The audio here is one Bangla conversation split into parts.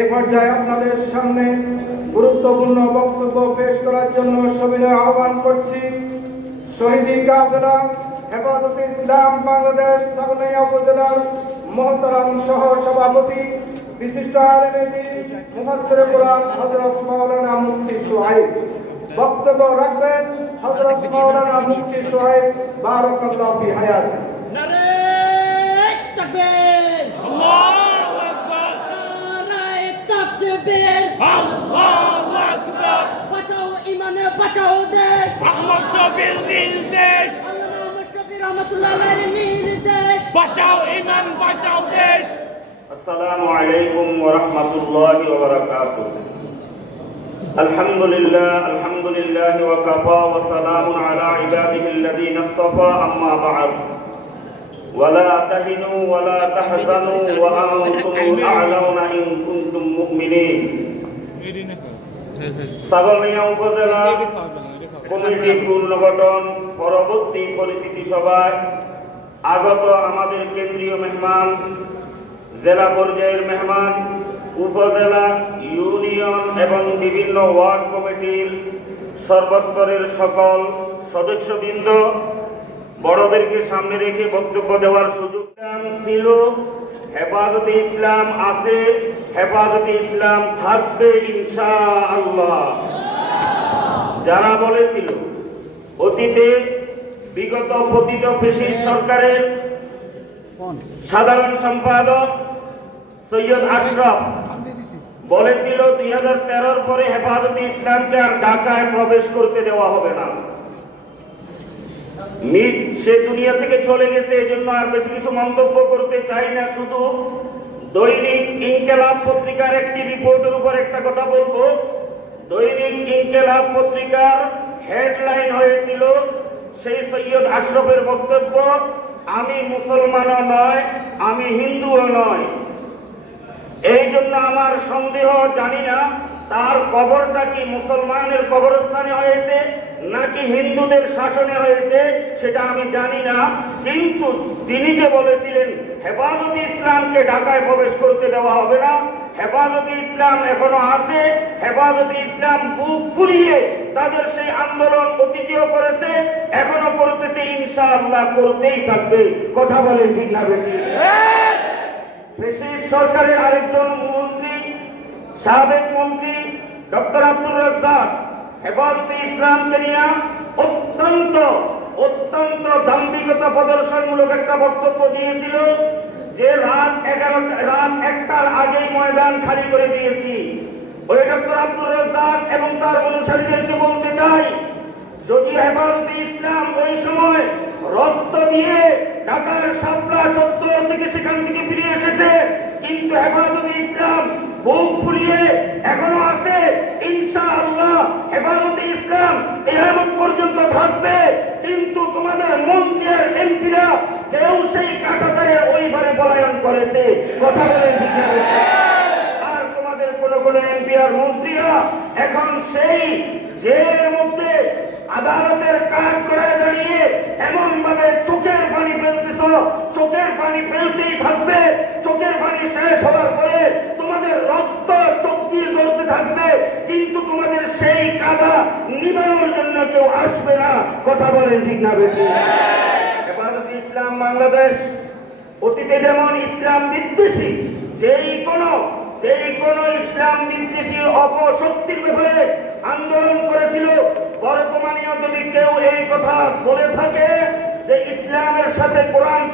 এ পর্যায়ে আপনাদের সামনে গুরুত্বপূর্ণ বক্তব্য পেশ করার জন্য সবিনয় আহ্বান করছি। শহীদি কাফেলা হেফাজতে ইসলাম বাংলাদেশ, সাগনাইয়া উপজেলার মহতরাম সহ সভাপতি, বিশিষ্ট আলমেদি মুফাসসিরে কোরআন হযরত মাওলানা মুফতি সুহাইব। বক্তব্য রাখবেন হযরত মাওলানা মুফতি সুহাইব, বারাকাল্লাহু ফি হায়াতিহি নারে তাকবীর! আল্লাহু তাকবীর আল্লাহু আকবার বাঁচাও ইমানে বাঁচাও দেশ আহমদ শফির নির্দেশ আল্লামা মুশফি রহমাতুল্লাহ আলাইহির নির্দেশ বাঁচাও ইমান বাঁচাও দেশ السلام عليكم ورحمة الله وبركاته الحمد لله الحمد لله وكفى وسلام على عباده الذين اصطفى أما بعد ولا تهنوا ولا تحزنوا وأنتم الأعلون إن كنتم তিনি সাগলিয়া হ্যাঁ, হ্যাঁ। উপজেলা কমিটি পুনর্গঠন পরবর্তী পরিস্থিতি সভায় আগত আমাদের কেন্দ্রীয় মেহমান জেলা পর্যায়ের মেহমান উপজেলা ইউনিয়ন এবং বিভিন্ন ওয়ার্ড কমিটির সর্বস্তরের সকল সদস্যবৃন্দ বড়দেরকে সামনে রেখে বক্তব্য দেওয়ার সুযোগ ছিল হেফাজতে ইসলাম আছে। হেফাজতে ইসলাম থাকবে ইনশা আল্লাহ যারা বলেছিল অতীতে বিগত পতিত ফেসিস সরকারের সাধারণ সম্পাদক সৈয়দ আশরাফ বলেছিল দুই হাজার তেরোর পরে হেফাজতে ইসলামকে আর ঢাকায় প্রবেশ করতে দেওয়া হবে না। সে দুনিয়া থেকে চলে গেছে এজন্য আর বেশি কিছু মন্তব্য করতে চাই না শুধু দৈনিক ইনকেলাব পত্রিকার একটি রিপোর্টের উপর একটা কথা বলব। দৈনিক ইনকেলাব পত্রিকার হেডলাইন হয়েছিল সেই সৈয়দ আশরফের বক্তব্য, আমি মুসলমানও নয়, আমি হিন্দুও নয়। এই জন্য আমার সন্দেহ জানি না, তার কবরটা কি মুসলমানের কবরস্থানে হয়েছে? নাকি হিন্দুদের শাসনে হয়েছে সেটা আমি জানি না। কিন্তু তিনি যে বলেছিলেন, হেফাজতে ইসলামকে ঢাকায় প্রবেশ করতে দেওয়া হবে না, হেফাজতে ইসলাম এখনও আছে, হেফাজতে ইসলাম বুক ফুলিয়ে তাদের সেই আন্দোলন অতীতীয় করেছে, এখনও করতেছে ইনশাআল্লাহ, করতেই থাকবে। কথা বলেন ঠিক না বেশি। ব্রিটিশ সরকারের আরেকজন মন্ত্রী, সাবেক মন্ত্রী, ডক্টর আব্দুর রাজ্জাক। হেফাজতে ইসলামকে নিয়ে অত্যন্ত অত্যন্ত দাম্ভিকতা প্রদর্শনমূলক একটা বক্তব্য দিয়েছিল যে রাত এগারো রাত একটার আগেই ময়দান খালি করে দিয়েছি। ওই ডক্টর আব্দুর রাজ্জাক এবং তার অনুসারীদেরকে বলতে চাই, যদি হেফাজতে ইসলাম ওই সময় রক্ত দিয়ে ঢাকার সাপলা চত্বর থেকে সেখান থেকে ফিরে এসেছে, কিন্তু হেফাজতে ইসলাম বুক ফুলিয়ে এখনও আছে, ইনশাআল্লাহ হেফাজতে ইসলাম এমন পর্যন্ত থাকবে, কিন্তু তোমাদের মন্ত্রী আর এমপিরা কেউ সেই কাটাতারে ওইবারে পলায়ন করেছে কথা বলেন? আর তোমাদের কোন কোন এমপি আর মন্ত্রীরা এখন সেই জেলের মধ্যে আদালতের কাজ করে দাঁড়িয়ে এমন ভাবে চোখের পানি ফেলতেছ, চোখের পানি ফেলতেই থাকবে, চোখের পানি শেষ হওয়ার পরে তোমাদের রক্ত দিয়ে জ্বলতে থাকবে, কিন্তু তোমাদের সেই কাদা নিবানোর জন্য কেউ আসবে না। কথা বলেন ঠিক না বেশি? ইসলাম বাংলাদেশ, অতীতে যেমন ইসলাম বিদ্বেষী, যেই কোন যেই কোন ইসলাম বিদ্বেষী অপশক্তির ব্যাপারে আন্দোলন করেছিল, বর্তমানেও যদি কেউ এই কথা বলে থাকে যে ইসলামের সাথে কোরআন,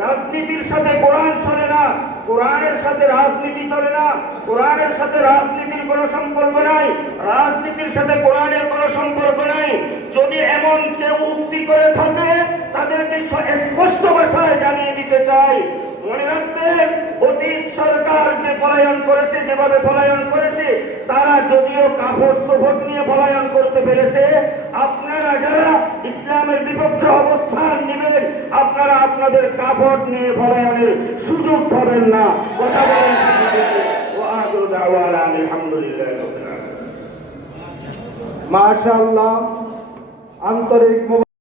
রাজনীতির সাথে কোরআন চলে না কোরআনের সাথে রাজনীতি চলে না, কোরআনের সাথে রাজনীতির কোনো সম্পর্ক নাই, রাজনীতির সাথে কোরআনের কোনো সম্পর্ক নাই। যদি এমন কেউ উক্তি করে থাকে, তাদেরকে স্পষ্ট ভাষায় জানিয়ে দিতে চাই মনে রাখবেন অতীত সরকার যে পলায়ন করেছে, যেভাবে পলায়ন করেছে, তারা যদিও কাপড় সোভট নিয়ে পলায়ন করতে পেরেছে, আপনারা যারা ইসলামের বিপক্ষে অবস্থান নেবেন, আপনারা আপনাদের কাপড় নিয়ে পলায়নের সুযোগ পাবেন না। কথা বলেন আলহামদুলিল্লাহ আন্তরিক